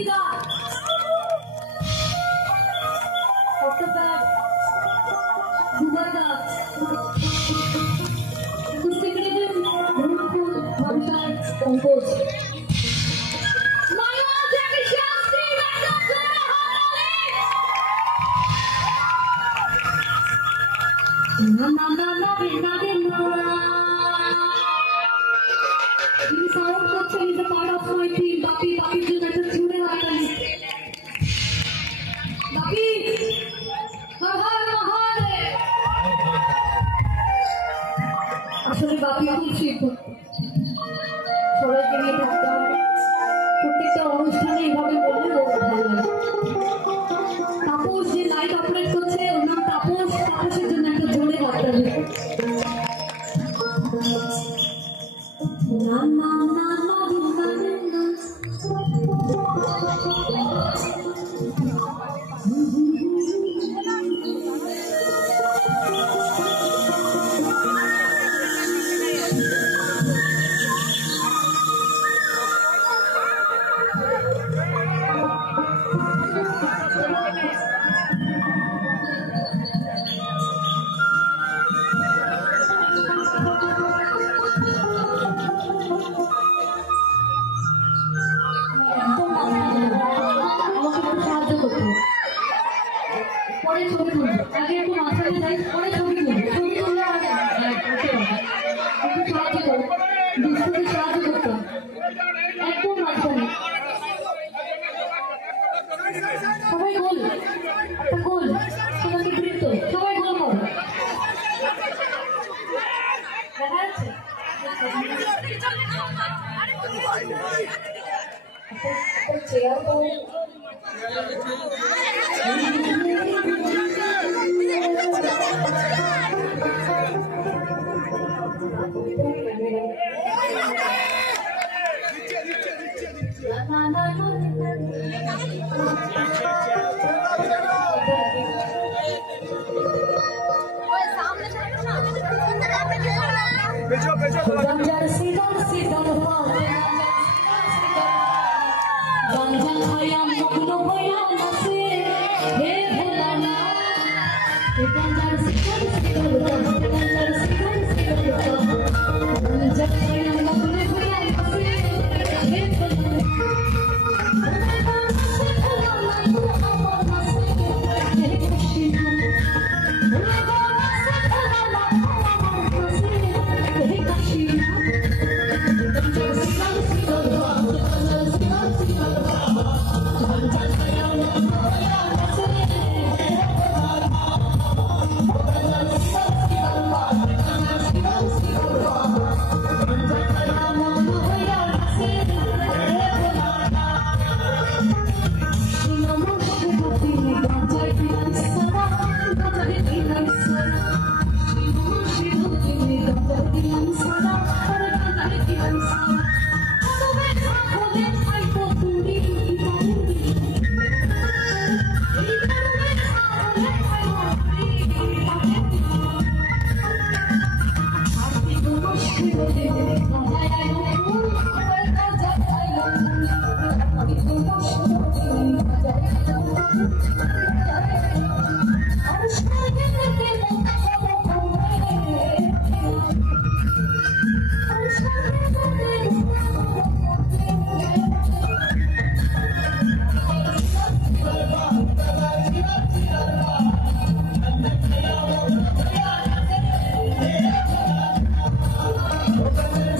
Thank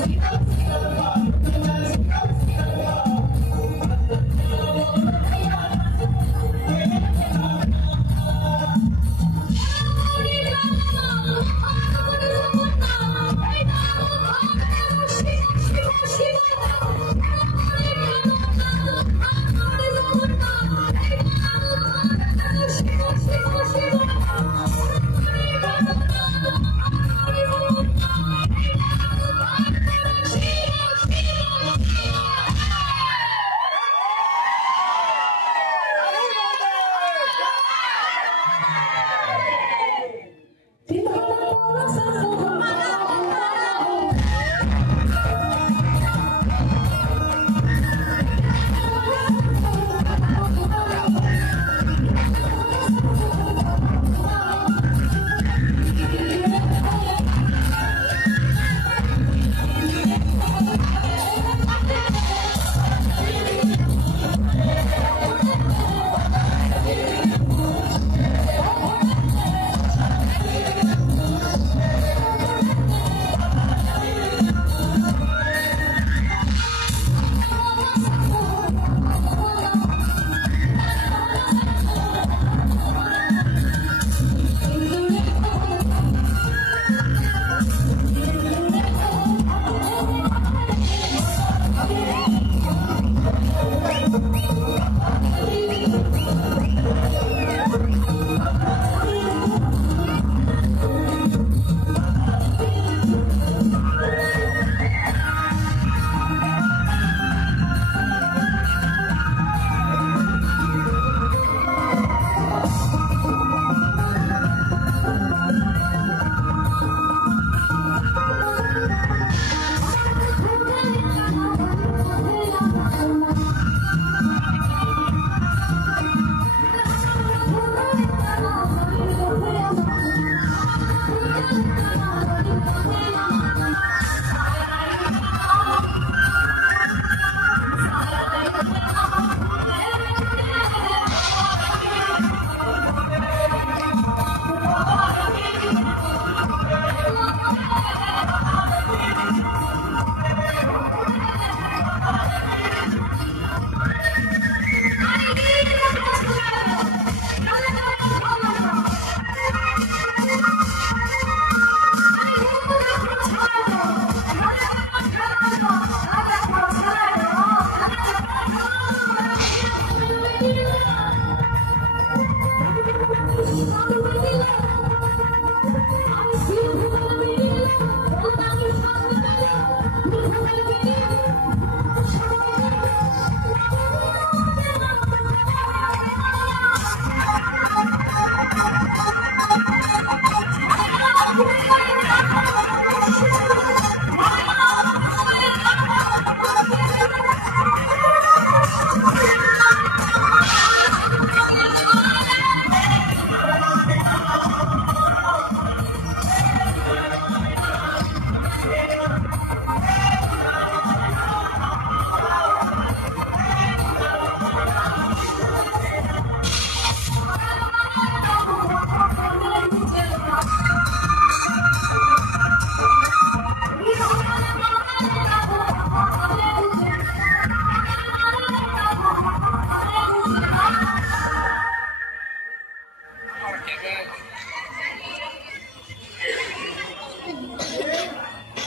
you.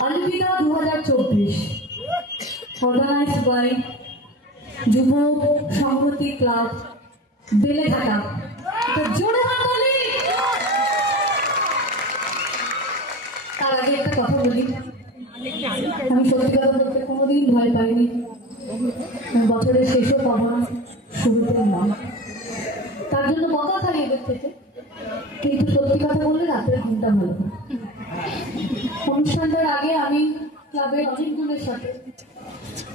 অলিম্পিকা 2024 organised by যুব সংহতি club Beleghata. জোরে হাততালি। তার আগে একটা কথা বলি, আমি সত্যি কথা বলতে কোনোদিন ভয় পাইনি, বছরের শেষও পাবো না, শুরুতে না, তার জন্য কথা খাই এদের থেকে। কিন্তু সত্যি কথা বললে রাতের ঘুমটা ভালো। অনুষ্ঠানটার আগে আমি ক্লাবের অনেকজনের সাথে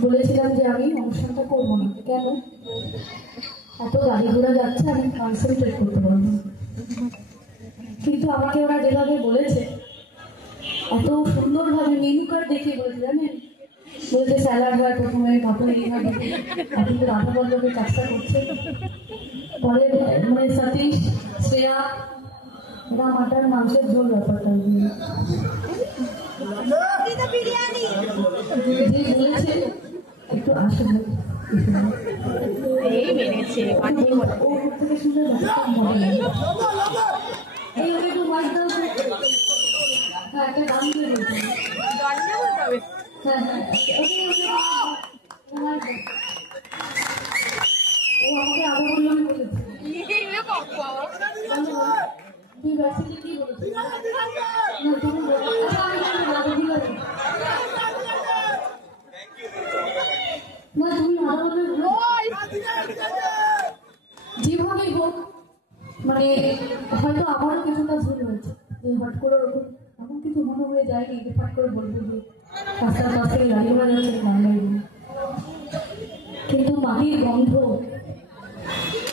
বলেছিলাম যে আমি অনুষ্ঠানটা করবো না, কেন, এত গাড়ি ঘোড়া যাচ্ছে, আমি কনসেন্ট্রেট করতে পারবো। কিন্তু আমাকে ওরা যেভাবে বলেছে, এত সুন্দরভাবে মেনু কার্ড দেখিয়ে বলেছে, জানেন, বলছে স্যালাড হয় প্রথমে, মটন এইভাবে, এখন তো রাধা বল্লভের কাজটা করছে, পরে মানে সতীশ, শ্রেয়া, ওরা মাটন মাংসের ঝোল ব্যাপারটা বলেছে একটু আসবে একটা গান করে ও আমাকে আবার বললাম তুই ব্যবসাতে কি বলেছিস যেভাবেই হোক, মানে হয়তো আমারও কিছুটা ভুল হয়েছে, হট করে ওরকম এমন কিছু মনে হয়ে যায়নি যে ফাট করে বলবো যে রাস্তার পাশ থেকে গাড়ি ঘোড়া যাচ্ছে গান গাইব। কিন্তু মাটির গন্ধ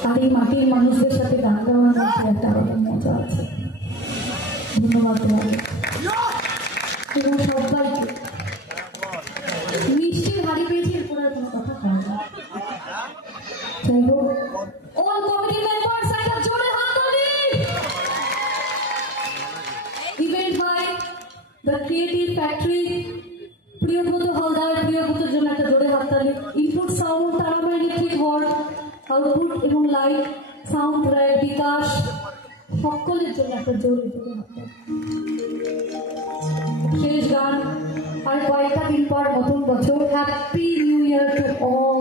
আর এই মাটির মানুষদের সাথে গান গাওয়ার মধ্যে একটা আলাদা মজা আছে। ধন্যবাদ এবং সবাইকে মিষ্টির হাড়ি পেয়েছি, এরপরে আর কোনো কথা হয় না। যাই হোক, all committee members, একটা জোরে হাততালি। Event by the Creative Factory, Priyabrata Haldar, প্রিয়ব্রতের জন্য একটা জোরে হাততালি। ইনপুট সাউন্ড তারামা ইলেকট্রিক ওয়ার্ড, আউটপুট এবং লাইট সাউন্ড র্যাক বিকাশ, সকলের জন্য একটা জোরে জোরে হাততালি। শেষ গান আর কয়েকটা দিন পর নতুন বছর। Happy new year to all.